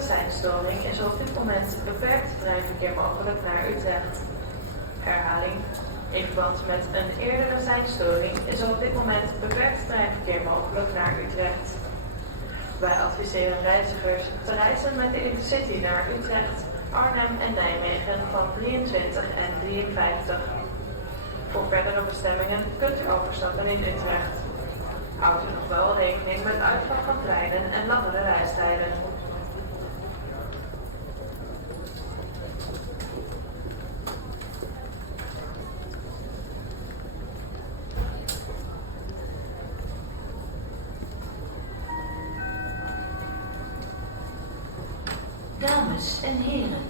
eerdere seinstoring is op dit moment beperkt treinverkeer mogelijk naar Utrecht. Herhaling. In verband met een eerdere seinstoring is op dit moment beperkt treinverkeer mogelijk naar Utrecht. Wij adviseren reizigers te reizen met de Intercity naar Utrecht, Arnhem en Nijmegen van 23 en 53. Voor verdere bestemmingen kunt u overstappen in Utrecht. Houdt u nog wel rekening met uitval van treinen en langere reistijden. Dames en heren,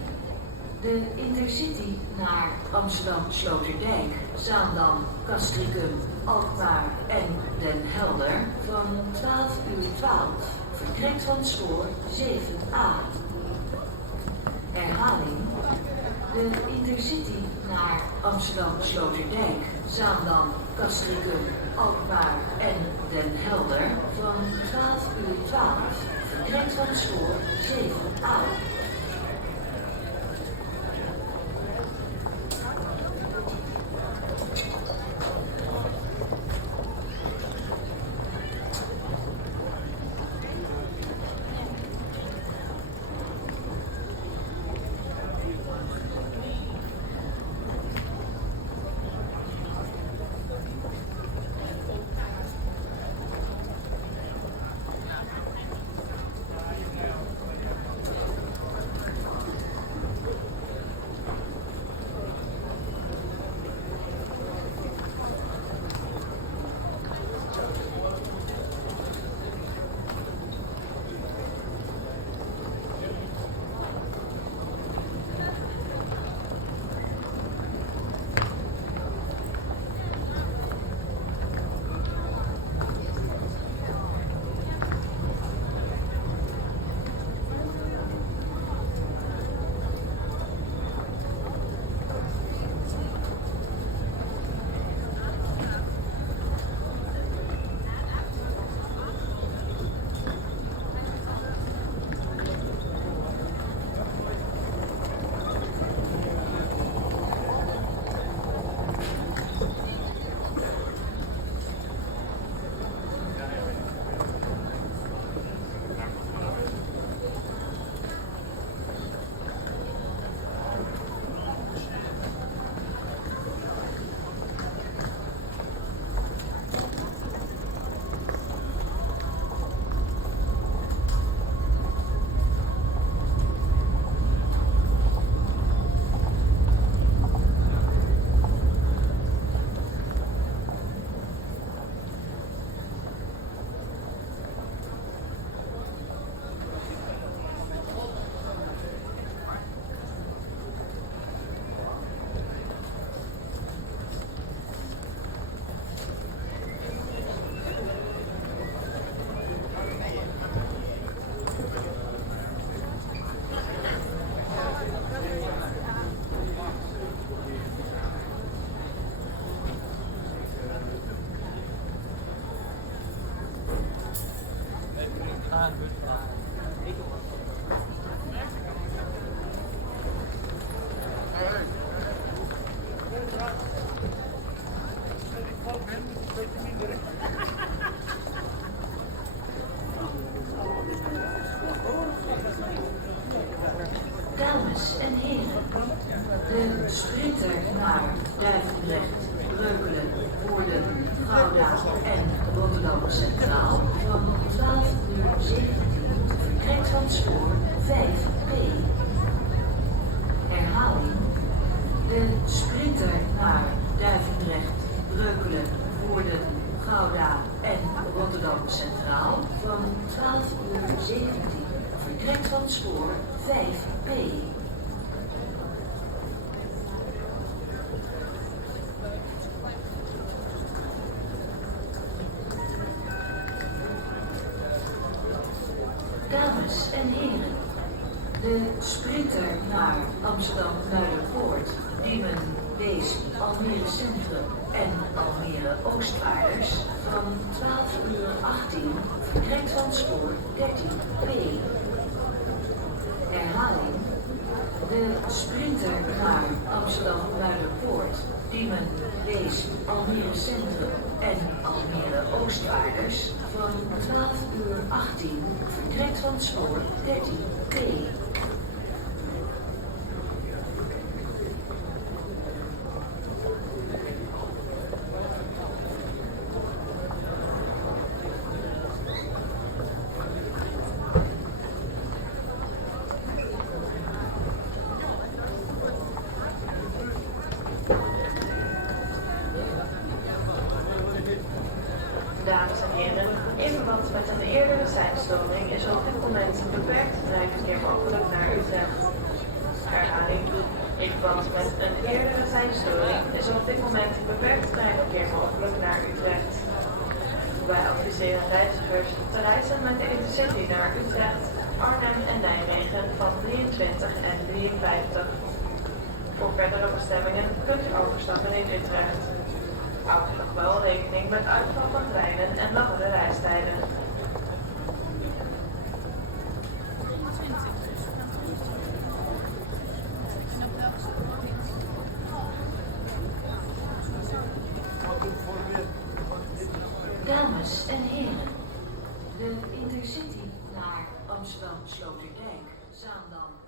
de Intercity naar Amsterdam-Sloterdijk, Zaandam, Castricum, Alkmaar en Den Helder van 12:12 vertrekt van spoor 7a. Herhaling. De Intercity naar Amsterdam-Sloterdijk, Zaandam, Castricum, Alkmaar en Den Helder van 12:12 vertrekt van spoor 7a. Dames en heren, de sprinter naar Duivendrecht, Breukelen, Woerden, Gouda en Rotterdam Centraal van 12:17 vertrekt van spoor 5B. Herhaling. De sprinter naar Duivendrecht, Breukelen, Woerden, Gouda en Rotterdam Centraal van 12:17 vertrekt van spoor 5B. Dames en heren, de sprinter naar Amsterdam-Muiderpoort, Diemen, Wees, Almere Centrum en Almere Oostvaarders van 12:18 vertrekt van spoor 13B. naar Amsterdam Muiderpoort, Diemen, Wees, Almere Centrum en Almere Oostwaarders van 12:18 vertrekt van het spoor 13B. Dames en heren, in verband met een eerdere seinstoring is op dit moment een beperkt treinverkeer mogelijk naar Utrecht. Herhaling. In verband met een eerdere seinstoring is op dit moment een beperkt treinverkeer mogelijk naar Utrecht. Wij adviseren reizigers te reizen met de Intercity naar Utrecht, Arnhem en Nijmegen van 23 en 53. Voor verdere bestemmingen kunt u overstappen in Utrecht. Houd nog wel rekening met uitval van treinen en langere reistijden. Dames en heren, de Intercity naar Amsterdam Sloterdijk, Zaandam